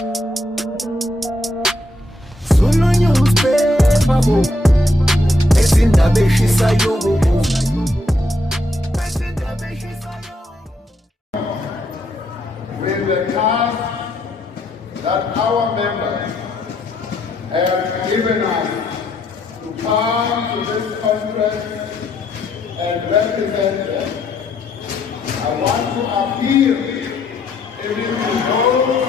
Zulu newspaper bo ezindaba eshisayo bo. With the task that our members have given us to come to this conference and represent them, I want to appeal even to those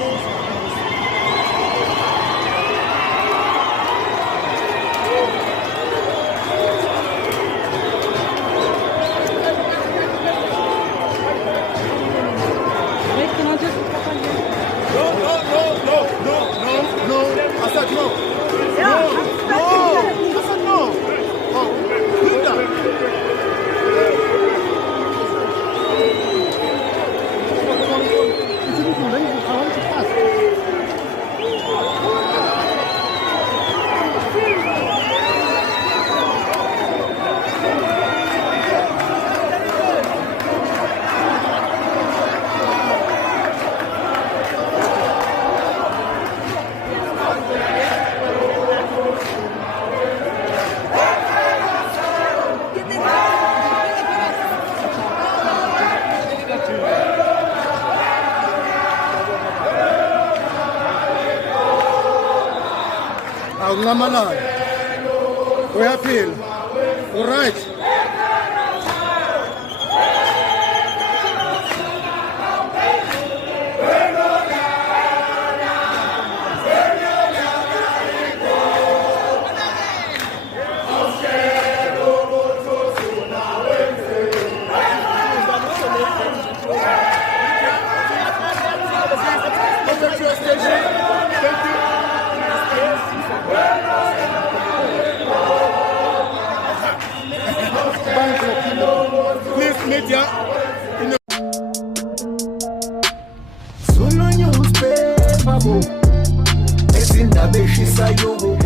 Ngamalala, uyaphila, alright. Media. Zulu newspaper bo ezindaba eshisayo bo.